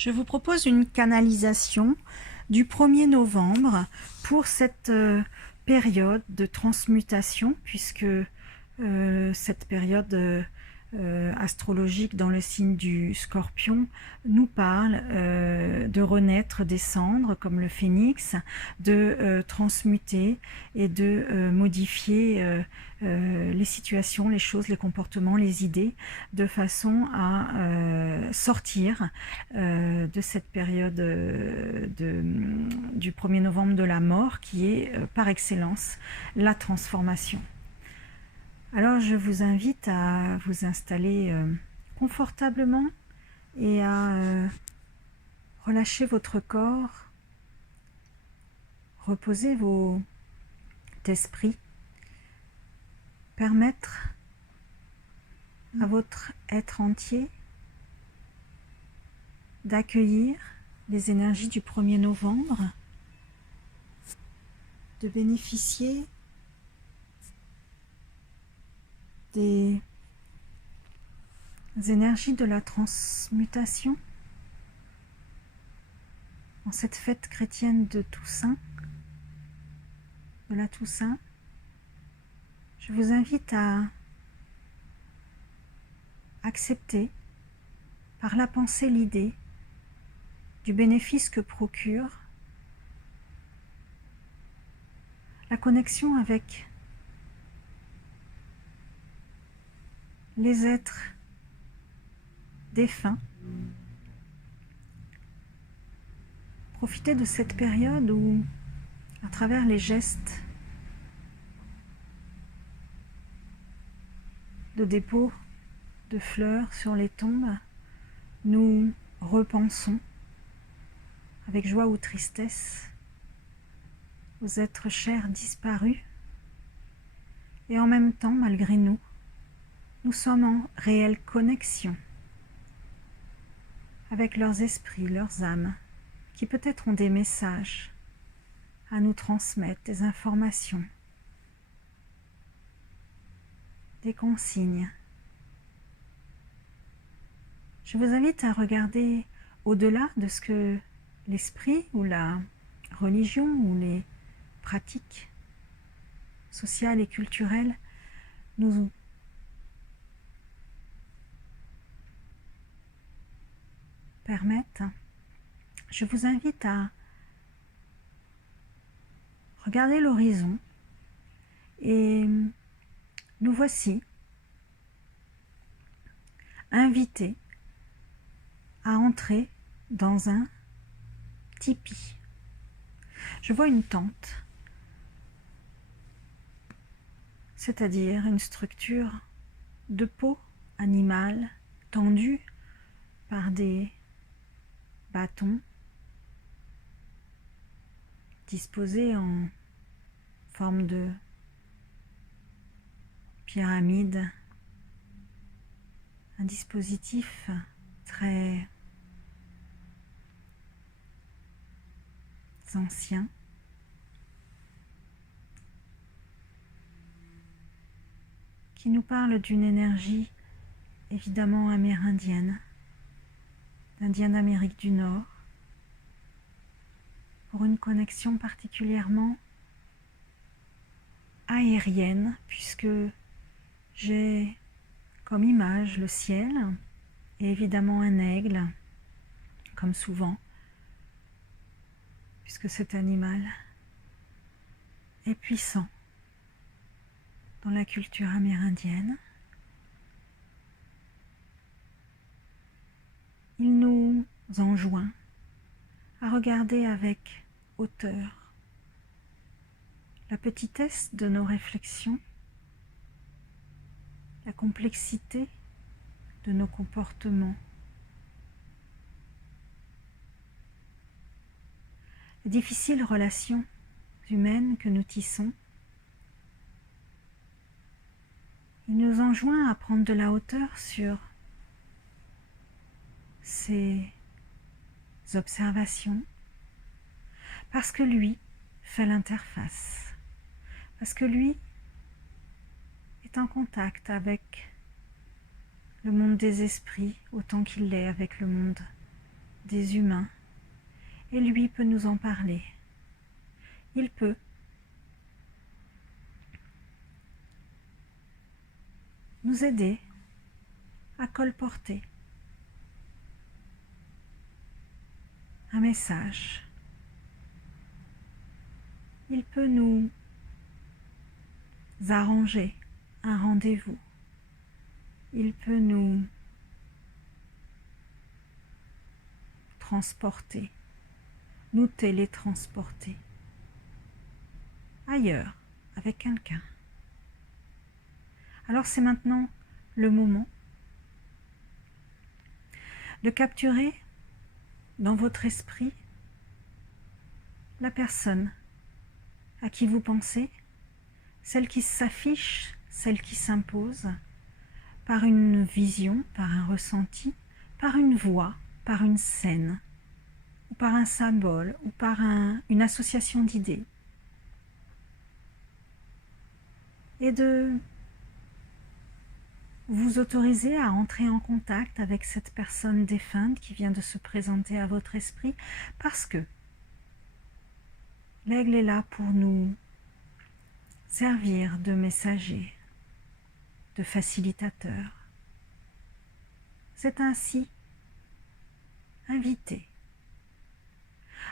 Je vous propose une canalisation du 1er novembre pour cette période de transmutation, puisque cette période astrologique dans le signe du Scorpion nous parle de renaître des cendres comme le phénix, de transmuter et de modifier les situations, les choses, les comportements, les idées, de façon à sortir de cette période du 1er novembre de la mort, qui est par excellence la transformation. Alors je vous invite à vous installer confortablement et à relâcher votre corps, reposer votre esprit, permettre à votre être entier d'accueillir les énergies du 1er novembre, de bénéficier des énergies de la transmutation en cette fête chrétienne de Toussaint, de la Toussaint. Je vous invite à accepter par la pensée l'idée du bénéfice que procure la connexion avec les êtres défunts. Profitez de cette période où, à travers les gestes de dépôt de fleurs sur les tombes, nous repensons avec joie ou tristesse aux êtres chers disparus, et en même temps, malgré nous, nous sommes en réelle connexion avec leurs esprits, leurs âmes, qui peut-être ont des messages à nous transmettre, des informations, des consignes. Je vous invite à regarder au-delà de ce que l'esprit ou la religion ou les pratiques sociales et culturelles nous permettent. Je vous invite à regarder l'horizon et nous voici invités à entrer dans un tipi. Je vois une tente, c'est-à-dire une structure de peau animale tendue par des bâtons disposés en forme de pyramide, un dispositif très ancien, qui nous parle d'une énergie évidemment amérindienne, d'Indien d'Amérique du Nord, pour une connexion particulièrement aérienne, puisque j'ai comme image le ciel et évidemment un aigle, comme souvent, puisque cet animal est puissant dans la culture amérindienne. Il nous enjoint à regarder avec hauteur la petitesse de nos réflexions, la complexité de nos comportements, les difficiles relations humaines que nous tissons. Il nous enjoint à prendre de la hauteur sur ces observations, parce que lui fait l'interface, parce que lui est en contact avec le monde des esprits autant qu'il l'est avec le monde des humains, et lui peut nous en parler. Il peut nous aider à colporter un message. Il peut nous arranger un rendez-vous. Il peut nous transporter, nous télétransporter ailleurs avec quelqu'un. Alors c'est maintenant le moment de capturer dans votre esprit la personne à qui vous pensez, celle qui s'affiche, celle qui s'impose, par une vision, par un ressenti, par une voix, par une scène, ou par un symbole, ou par une association d'idées. Et de vous autoriser à entrer en contact avec cette personne défunte qui vient de se présenter à votre esprit, parce que l'aigle est là pour nous servir de messager, de facilitateur. C'est ainsi invité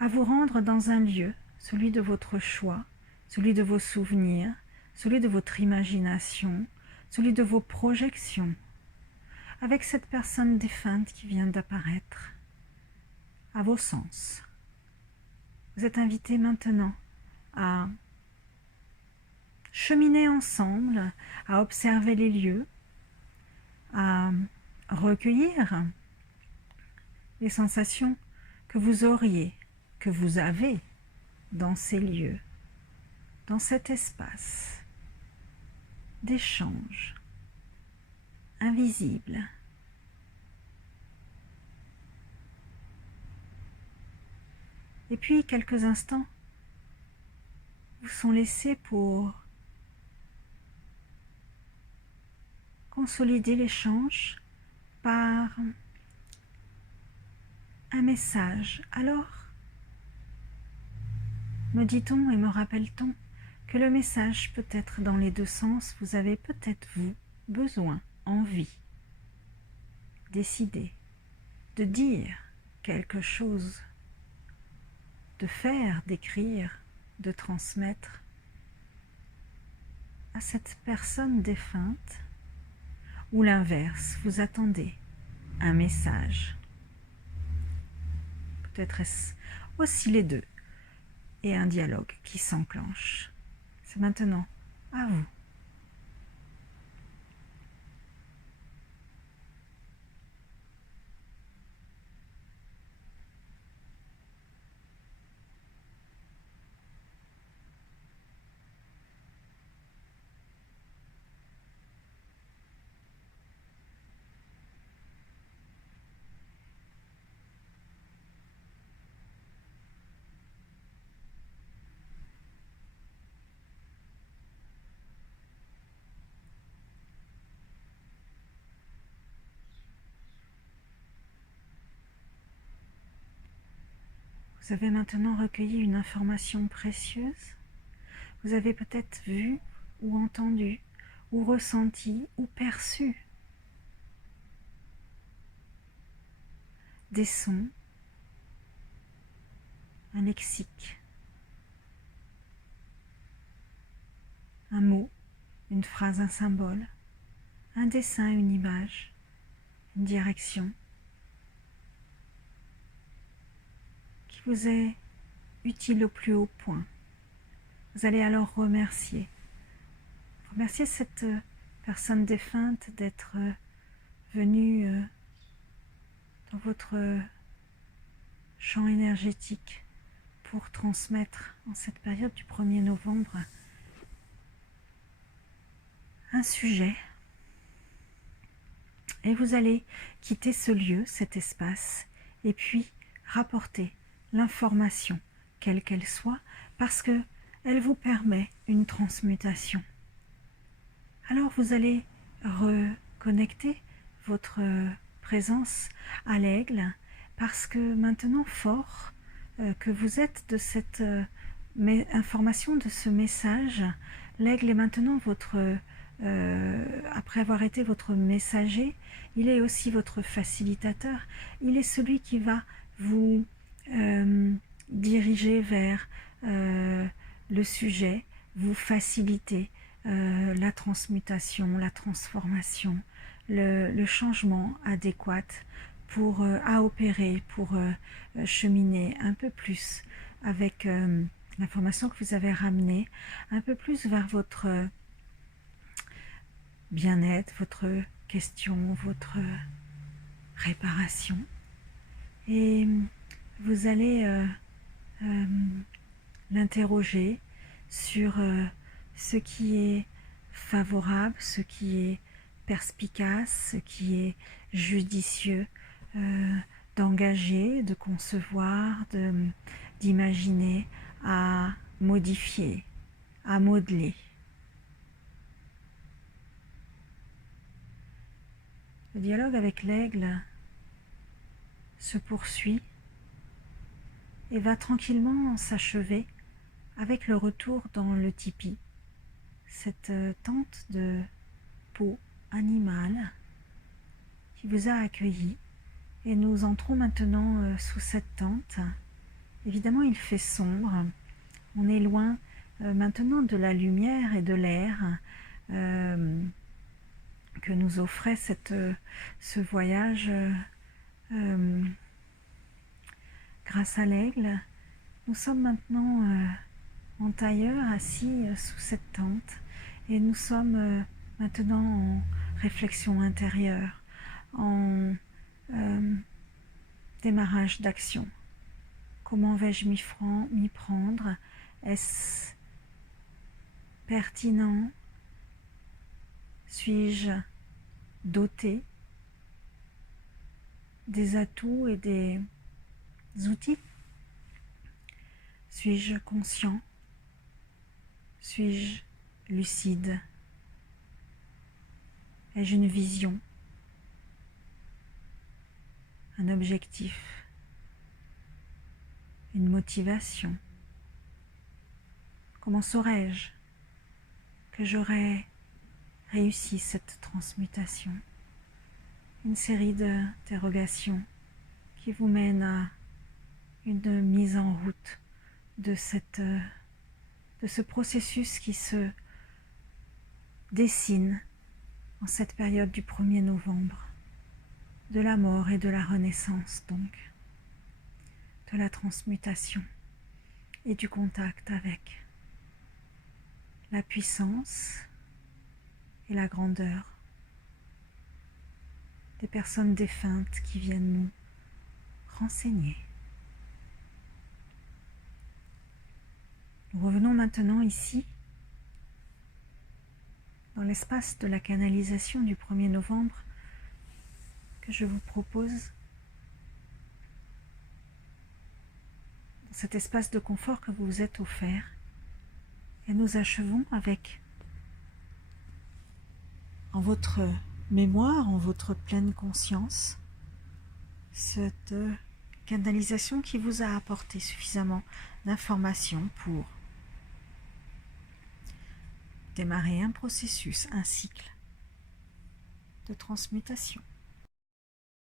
à vous rendre dans un lieu, celui de votre choix, celui de vos souvenirs, celui de votre imagination, celui de vos projections, avec cette personne défunte qui vient d'apparaître à vos sens. Vous êtes invité maintenant à cheminer ensemble, à observer les lieux, à recueillir les sensations que vous auriez, que vous avez dans ces lieux, dans cet espace d'échange invisible. Et puis quelques instants vous sont laissés pour consolider l'échange par un message. Alors, me dit-on et me rappelle-t-on que le message peut être dans les deux sens. Vous avez peut-être, vous, besoin, envie, décider de dire quelque chose, de faire, d'écrire, de transmettre à cette personne défunte, ou l'inverse, vous attendez un message. Peut-être est-ce aussi les deux, et un dialogue qui s'enclenche. C'est maintenant à vous. Vous avez maintenant recueilli une information précieuse. Vous avez peut-être vu ou entendu ou ressenti ou perçu des sons, un lexique, un mot, une phrase, un symbole, un dessin, une image, une direction qui vous est utile au plus haut point. Vous allez alors remercier cette personne défunte d'être venue dans votre champ énergétique pour transmettre en cette période du 1er novembre un sujet. Et vous allez quitter ce lieu, cet espace, et puis rapporter l'information, quelle qu'elle soit, parce que elle vous permet une transmutation. Alors vous allez reconnecter votre présence à l'aigle, parce que maintenant fort que vous êtes de cette information, de ce message, l'aigle est maintenant votre, après avoir été votre messager, il est aussi votre facilitateur, il est celui qui va vous diriger vers le sujet, vous faciliter la transmutation, la transformation, le changement adéquat pour à opérer, pour cheminer un peu plus avec l'information que vous avez ramenée, un peu plus vers votre bien-être, votre question, votre réparation. Et vous allez l'interroger sur ce qui est favorable, ce qui est perspicace, ce qui est judicieux d'engager, de concevoir, d'imaginer, à modifier, à modeler. Le dialogue avec l'aigle se poursuit et va tranquillement s'achever avec le retour dans le tipi, cette tente de peau animale qui vous a accueilli. Et nous entrons maintenant sous cette tente. Évidemment, il fait sombre. On est loin maintenant de la lumière et de l'air que nous offrait ce voyage grâce à l'aigle. Nous sommes maintenant en tailleur, assis sous cette tente, et nous sommes maintenant en réflexion intérieure, en démarrage d'action. Comment vais-je m'y prendre? Est-ce pertinent? Suis-je doté des atouts et des outils? Suis-je conscient? Suis-je lucide? Ai-je une vision? Un objectif? Une motivation? Comment saurais-je que j'aurais réussi cette transmutation? Une série d'interrogations qui vous mènent à une mise en route de ce processus qui se dessine en cette période du 1er novembre, de la mort et de la renaissance donc, de la transmutation et du contact avec la puissance et la grandeur des personnes défuntes qui viennent nous renseigner. Nous revenons maintenant ici, dans l'espace de la canalisation du 1er novembre que je vous propose, dans cet espace de confort que vous vous êtes offert, et nous achevons avec, en votre mémoire, en votre pleine conscience, cette canalisation qui vous a apporté suffisamment d'informations pour démarrer un processus, un cycle de transmutation.